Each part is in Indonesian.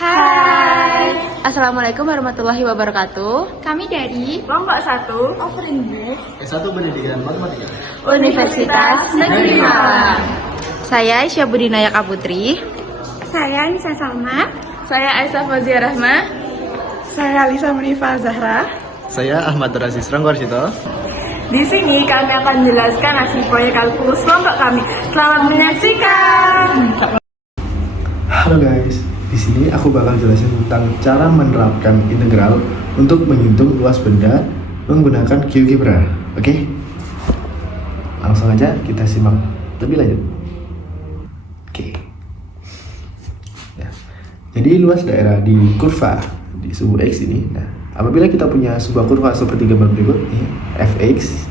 Hai. Assalamualaikum warahmatullahi wabarakatuh. Kami dari Kelompok 1 Offering Break S1 Pendidikan Matematika Universitas Negeri Malang. Saya Aisyah Budinayaka Putri. Saya Nisa Salma. Saya Aisyah Fazia Rahma. Saya Lisa Munifah Zahra. Saya Ahmad Rasis Ranggorsito. Di sini kami akan menjelaskan hasil proyek kalkulus kelompok kami. Selamat menyaksikan. Halo guys, di sini aku bakal jelasin tentang cara menerapkan integral untuk menghitung luas benda menggunakan GeoGebra. Oke? Langsung aja kita simak lebih lanjut. Oke. Ya. Jadi luas daerah di kurva di sebuah X ini. Nah, apabila kita punya sebuah kurva seperti gambar berikut ini, fx.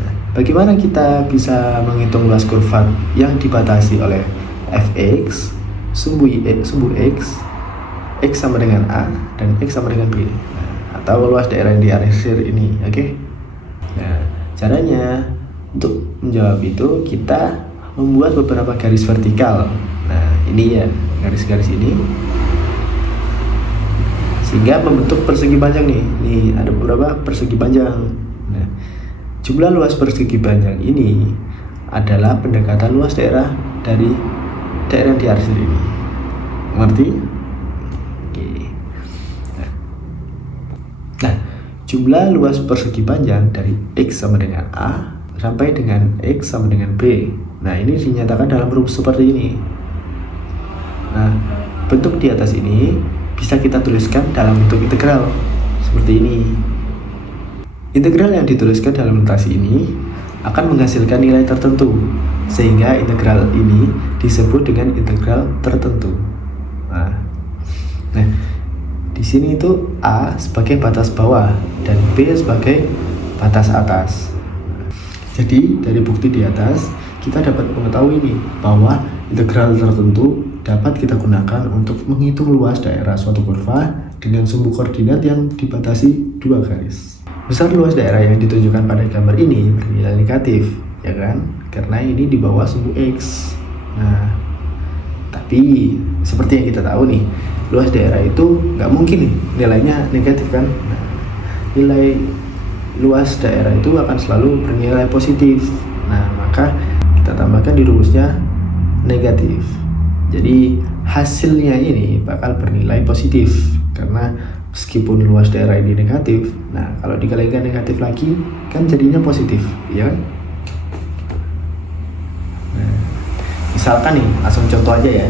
Nah, bagaimana kita bisa menghitung luas kurva yang dibatasi oleh fx, sumbu x, x sama dengan a, dan x sama dengan b. Nah, atau luas daerah yang diarsir ini, oke? Nah, caranya untuk menjawab itu kita membuat beberapa garis vertikal. Nah, ini ya, garis-garis ini sehingga membentuk persegi panjang nih. Nih ada beberapa persegi panjang. Nah, jumlah luas persegi panjang ini adalah pendekatan luas daerah dari daerah yang diarsir ini. Mengerti? Oke. Nah, jumlah luas persegi panjang dari X sama dengan A sampai dengan X sama dengan B. Nah, ini dinyatakan dalam rumus seperti ini. Nah, bentuk di atas ini bisa kita tuliskan dalam bentuk integral seperti ini. Integral yang dituliskan dalam notasi ini akan menghasilkan nilai tertentu, sehingga integral ini disebut dengan integral tertentu. Nah, di sini itu A sebagai batas bawah dan B sebagai batas atas. Jadi dari bukti di atas kita dapat mengetahui nih bahwa integral tertentu dapat kita gunakan untuk menghitung luas daerah suatu kurva dengan sumbu koordinat yang dibatasi dua garis. Besar luas daerah yang ditunjukkan pada gambar ini bernilai negatif, ya kan? Karena ini di bawah sumbu X. Nah, tapi seperti yang kita tahu nih, luas daerah itu nggak mungkin nih nilainya negatif kan? Nah, nilai luas daerah itu akan selalu bernilai positif. Nah, maka kita tambahkan di rumusnya negatif. Jadi hasilnya ini bakal bernilai positif karena meskipun luas daerah ini negatif, nah kalau dikalikan negatif lagi kan jadinya positif, ya kan? Nah, misalkan nih, langsung contoh aja ya.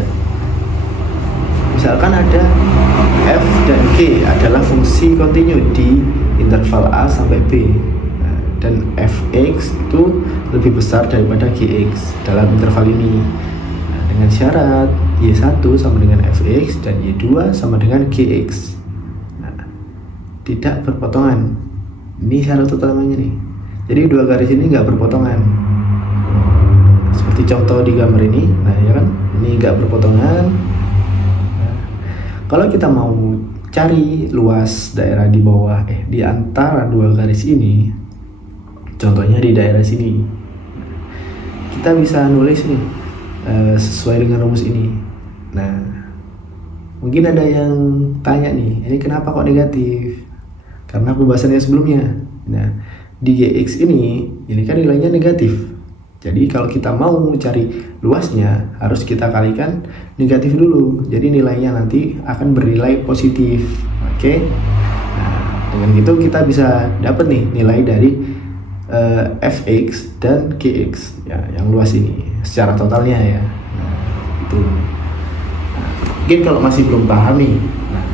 Misalkan ada f dan g adalah fungsi kontinu di interval a sampai b. Nah, dan fx itu lebih besar daripada gx dalam interval ini. Dengan syarat Y1 sama dengan Fx dan Y2 sama dengan Gx. Nah, tidak berpotongan. Ini syarat utamanya nih. Jadi dua garis ini nggak berpotongan. Seperti contoh di gambar ini. Nah, ya kan? Ini nggak berpotongan. Nah, kalau kita mau cari luas daerah di bawah, di antara dua garis ini, contohnya di daerah sini, kita bisa nulis nih. Sesuai dengan rumus ini. Nah, mungkin ada yang tanya nih, ini kenapa kok negatif? Karena pembahasannya sebelumnya. Nah, di Gx ini kan nilainya negatif. Jadi kalau kita mau cari luasnya, harus kita kalikan negatif dulu. Jadi nilainya nanti akan bernilai positif. Oke? Nah, dengan gitu kita bisa dapat nih nilai dari fx dan gx ya, yang luas ini secara totalnya ya. Nah, itu. Nah, mungkin kalau masih belum paham nih, nah,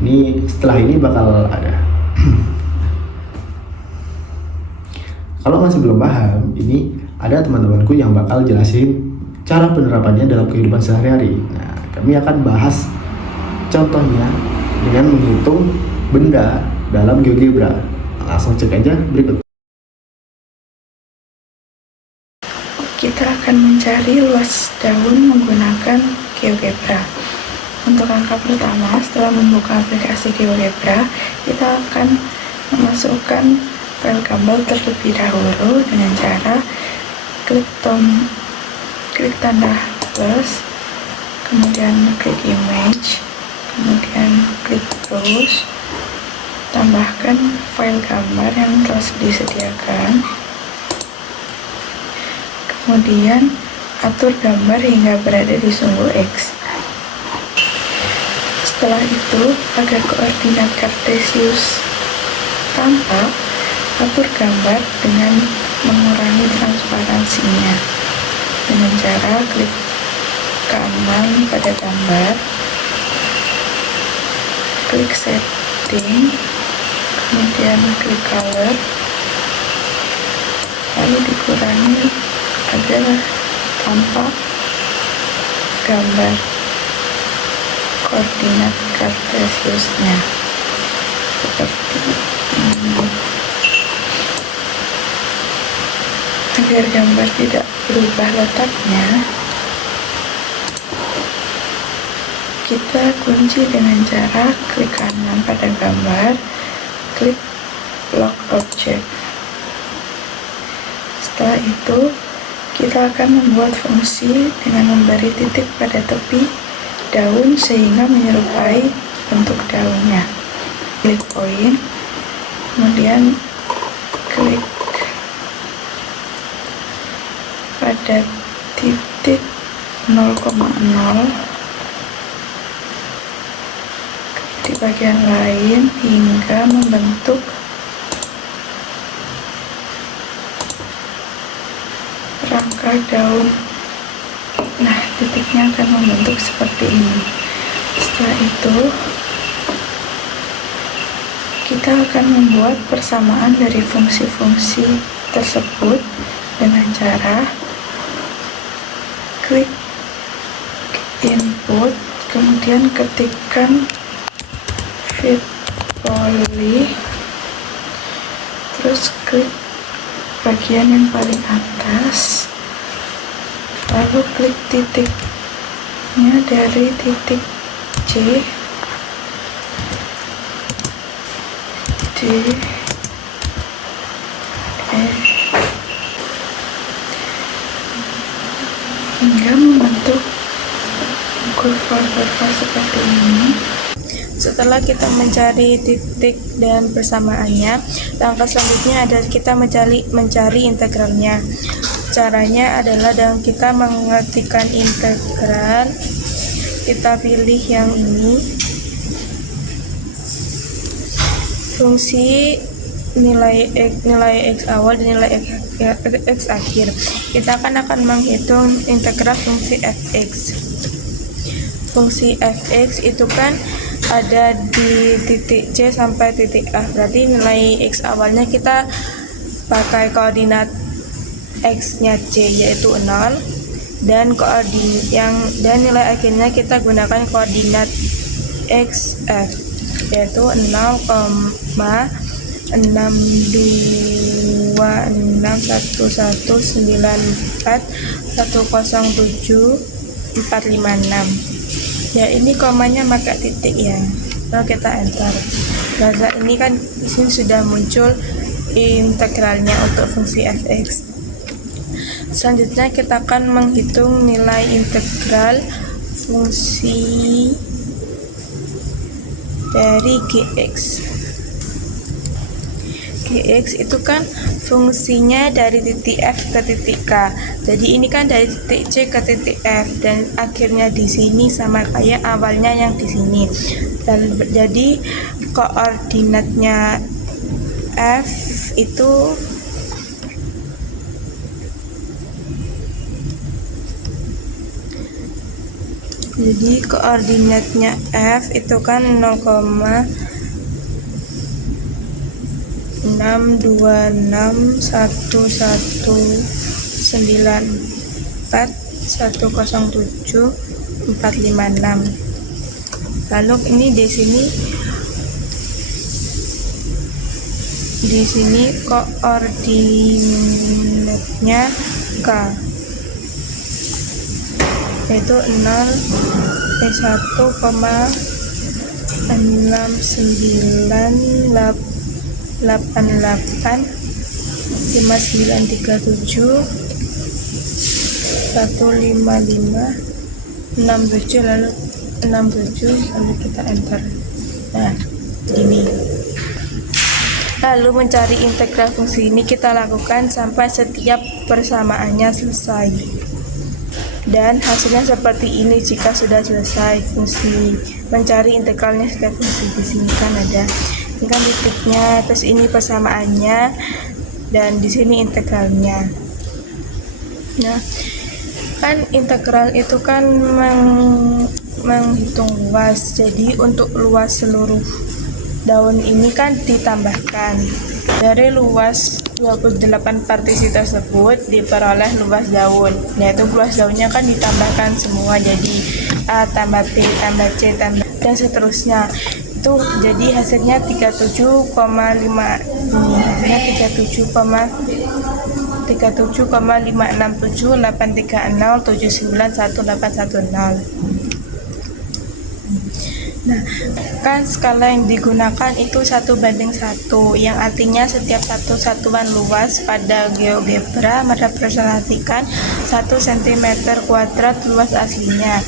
ini setelah ini bakal ada. Kalau masih belum paham, ini ada teman-temanku yang bakal jelasin cara penerapannya dalam kehidupan sehari-hari. Nah, kami akan bahas contohnya dengan menghitung benda dalam GeoGebra. Langsung cek aja berikut. Kita akan mencari luas daun menggunakan GeoGebra. Untuk langkah pertama, setelah membuka aplikasi GeoGebra, kita akan memasukkan file kabel terlebih dahulu dengan cara klik tanda plus, kemudian klik image, kemudian klik browse, tambahkan file gambar yang telah disediakan, kemudian atur gambar hingga berada di sumbu X. Setelah itu, agar koordinat Cartesius tampak, atur gambar dengan mengurangi transparansinya dengan cara klik kanan pada gambar, klik setting, kemudian klik color, lalu dikurangi agar tampak gambar koordinat Cartesiusnya seperti ini. Agar gambar tidak berubah letaknya, kita kunci dengan cara klik kanan pada gambar, klik lock object. Setelah itu, kita akan membuat fungsi dengan memberi titik pada tepi daun sehingga menyerupai bentuk daunnya. Klik poin, kemudian klik pada titik 0,0 di bagian lain hingga membentuk rangka daun. Nah, titiknya akan membentuk seperti ini. Setelah itu, kita akan membuat persamaan dari fungsi-fungsi tersebut dengan cara klik input, kemudian ketikkan fit poly, terus klik bagian yang paling atas, lalu klik titiknya dari titik C D E hingga membentuk kurva-kurva seperti ini. Setelah kita mencari titik dan persamaannya, langkah selanjutnya adalah kita mencari integralnya. Caranya adalah dengan kita mengetikkan integral, kita pilih yang ini, fungsi nilai X awal dan nilai X akhir. Kita akan menghitung integral fungsi fx. Fungsi fx itu kan ada di titik C sampai titik A, berarti nilai X awalnya kita pakai koordinat X-nya C yaitu 0, dan nilai akhirnya kita gunakan koordinat XF yaitu 0,6261194107456. Ya, ini komanya pakai titik ya. Lalu kita enter. Nah, ini kan di sini sudah muncul integralnya untuk fungsi fx. Selanjutnya kita akan menghitung nilai integral fungsi dari gx. Gx itu kan fungsinya dari titik F ke titik K. Jadi ini kan dari titik C ke titik F dan akhirnya di sini sama kayak awalnya yang di sini. Dan jadi koordinatnya F itu kan 0,6261194107456. Lalu ini di sini koordinatnya K yaitu 1,9885937 155 67 lalu 67 lalu kita enter. Nah, ini. Lalu mencari integral fungsi ini kita lakukan sampai setiap persamaannya selesai. Dan hasilnya seperti ini jika sudah selesai fungsi. Mencari integralnya setiap fungsi. Di sini kan ada, ini kan titiknya, terus ini persamaannya, dan di sini integralnya. Nah, kan integral itu kan menghitung luas. Jadi untuk luas seluruh daun ini kan ditambahkan dari luas 28 partisi tersebut diperoleh luas daun, yaitu luas daunnya kan ditambahkan semua, jadi A tambah B tambah C tambah dan seterusnya. Itu jadi hasilnya 37,5 ini hasilnya 37,5678307918110. Nah, kan skala yang digunakan itu 1:1, yang artinya setiap satu satuan luas pada GeoGebra merepresentasikan 1 cm² luas aslinya.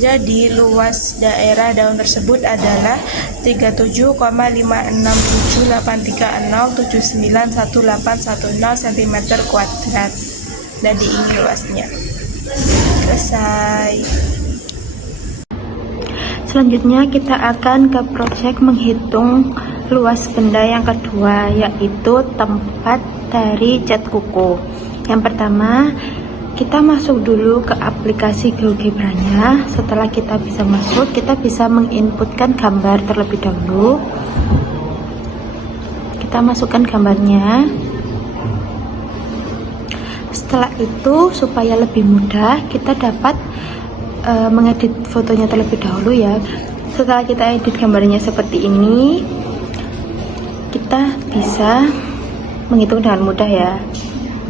Jadi luas daerah daun tersebut adalah 37,5678307918110 cm². Jadi ini luasnya. Selesai. Selanjutnya kita akan ke proyek menghitung luas benda yang kedua, yaitu tempat dari cat kuku. Yang pertama, kita masuk dulu ke aplikasi GeoGebra-nya. Setelah kita bisa masuk, kita bisa menginputkan gambar terlebih dahulu. Kita masukkan gambarnya. Setelah itu, supaya lebih mudah, kita dapat mengedit fotonya terlebih dahulu ya. Setelah kita edit gambarnya seperti ini, kita bisa menghitung dengan mudah ya.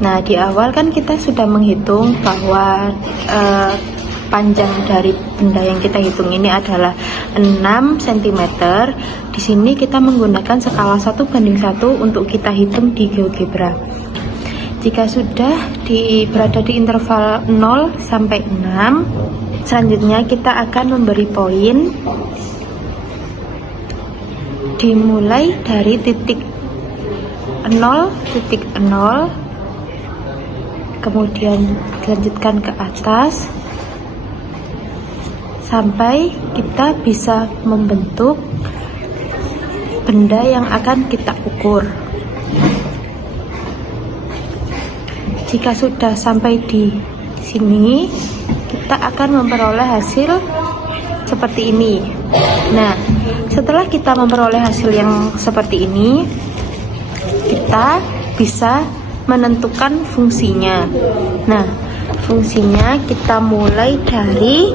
Nah, di awal kan kita sudah menghitung bahwa panjang dari benda yang kita hitung ini adalah 6 cm. Di sini kita menggunakan skala 1:1 untuk kita hitung di GeoGebra. Jika sudah berada di interval 0 sampai 6, selanjutnya kita akan memberi poin dimulai dari titik 0.0, kemudian dilanjutkan ke atas sampai kita bisa membentuk benda yang akan kita ukur. Jika sudah sampai di sini, kita akan memperoleh hasil seperti ini. Nah, setelah kita memperoleh hasil yang seperti ini, kita bisa menentukan fungsinya. Nah, fungsinya kita mulai dari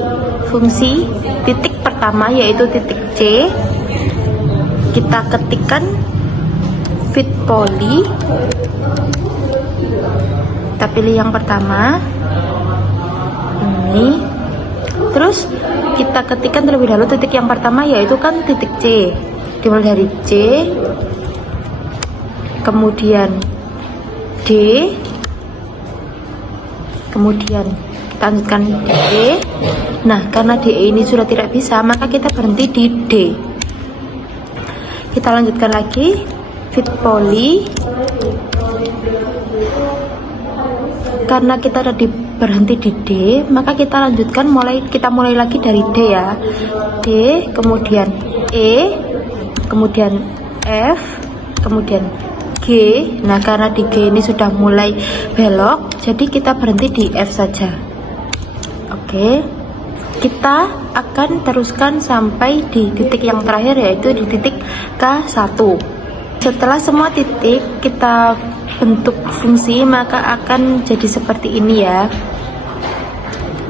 fungsi titik pertama, yaitu titik C. Kita ketikkan fit poly. Kita pilih yang pertama ini, terus kita ketikkan terlebih dahulu titik yang pertama, yaitu kan titik C. Dimulai dari C, kemudian D, kemudian kita lanjutkan D. Nah, karena D ini sudah tidak bisa, maka kita berhenti di D. Kita lanjutkan lagi fit poly. Karena kita tadi berhenti di D, maka kita lanjutkan kita mulai lagi dari D ya. D, kemudian E, kemudian F, kemudian G. Nah, karena di G ini sudah mulai belok, jadi kita berhenti di F saja. Oke. Kita akan teruskan sampai di titik yang terakhir, yaitu di titik K1. Setelah semua titik kita bentuk fungsi, maka akan jadi seperti ini ya.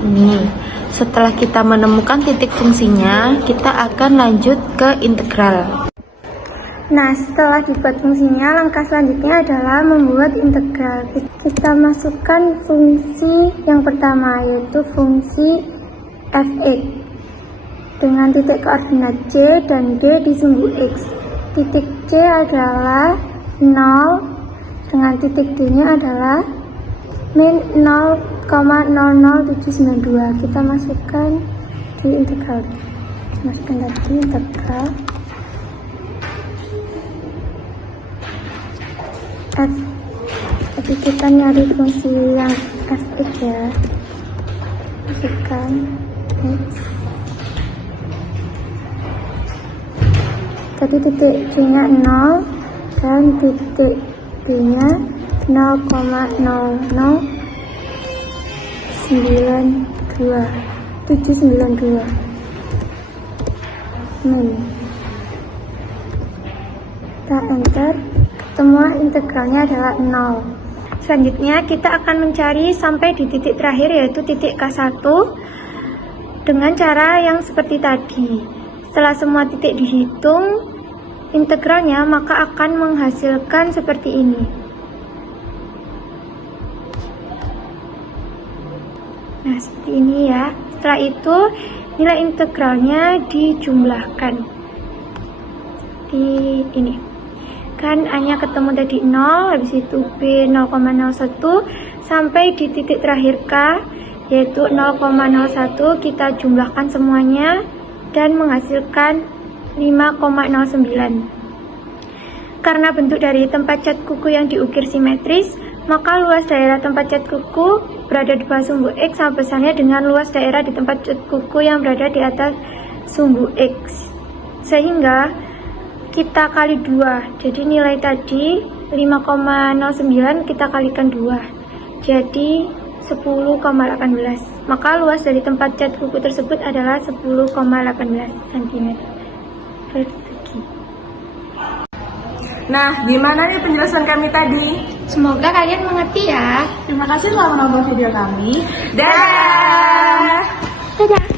Ini. Setelah kita menemukan titik fungsinya, kita akan lanjut ke integral. Nah, setelah dibuat fungsinya, langkah selanjutnya adalah membuat integral. Kita masukkan fungsi yang pertama, yaitu fungsi fx dengan titik koordinat C dan D di sumbu X. Titik C adalah 0, dengan titik D-nya adalah min 0,00792. Kita masukkan di integral. Masukkan tadi integral f. Jadi kita nyari fungsi yang fx ya. Masukkan x. Tadi titik d nya 0 dan titik b nya 0,00792 min. Kita enter, ketemu integralnya adalah 0. Selanjutnya kita akan mencari sampai di titik terakhir, yaitu titik K1 dengan cara yang seperti tadi. Setelah semua titik dihitung integralnya, maka akan menghasilkan seperti ini. Nah, seperti ini ya. Setelah itu nilai integralnya dijumlahkan di ini. Kan A-nya ketemu tadi 0, habis itu B 0,01 sampai di titik terakhir K yaitu 0,01, kita jumlahkan semuanya dan menghasilkan 5,09. Karena bentuk dari tempat cat kuku yang diukir simetris, maka luas daerah tempat cat kuku berada di bawah sumbu X sama besarnya dengan luas daerah di tempat cat kuku yang berada di atas sumbu X. Sehingga kita kali 2, jadi nilai tadi 5,09 kita kalikan 2, jadi 10,18. Maka luas dari tempat cat kuku tersebut adalah 10,18 cm persegi. Nah, gimana nih penjelasan kami tadi? Semoga kalian mengerti ya. Terima kasih telah menonton video kami. Dadah! Dadah.